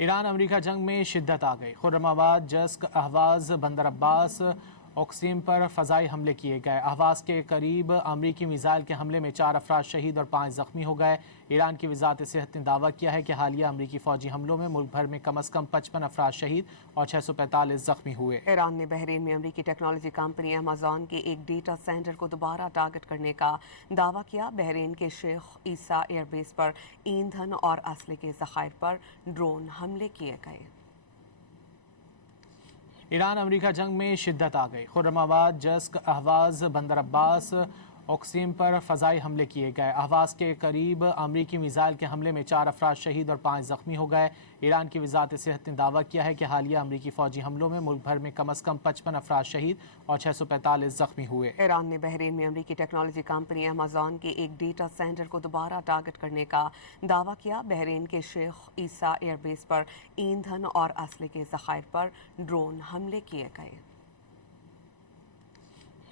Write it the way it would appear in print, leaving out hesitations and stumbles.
ایران امریکہ جنگ میں شدت آ گئی۔ خرم آباد، جسک، اہواز، بندر عباس، اقسیم پر فضائی حملے کیے گئے۔ اہواز کے قریب امریکی میزائل کے حملے میں 4 افراد شہید اور 5 زخمی ہو گئے۔ ایران کی وزارت صحت نے دعویٰ کیا ہے کہ حالیہ امریکی فوجی حملوں میں ملک بھر میں کم از کم 55 افراد شہید اور 645 زخمی ہوئے۔ ایران نے بحرین میں امریکی ٹیکنالوجی کمپنی امازون کے ایک ڈیٹا سینٹر کو دوبارہ ٹارگٹ کرنے کا دعویٰ کیا۔ بحرین کے شیخ عیسیٰ ایئر بیس پر ایندھن اور اسلحے کے ذخائر پر ڈرون حملے کیے گئے۔ ایران امریکہ جنگ میں شدت آ گئی۔ خرم آباد، جسک، اہواز، بندر عباس، اقسیم پر فضائی حملے کیے گئے۔ اہواز کے قریب امریکی میزائل کے حملے میں 4 افراد شہید اور 5 زخمی ہو گئے۔ ایران کی وزارت صحت نے دعویٰ کیا ہے کہ حالیہ امریکی فوجی حملوں میں ملک بھر میں کم از کم 55 افراد شہید اور 645 زخمی ہوئے۔ ایران نے بحرین میں امریکی ٹیکنالوجی کمپنی امازون کے ایک ڈیٹا سینٹر کو دوبارہ ٹارگٹ کرنے کا دعویٰ کیا۔ بحرین کے شیخ عیسیٰ ایئر بیس پر ایندھن اور اسلحے کے ذخائر پر ڈرون حملے کیے گئے۔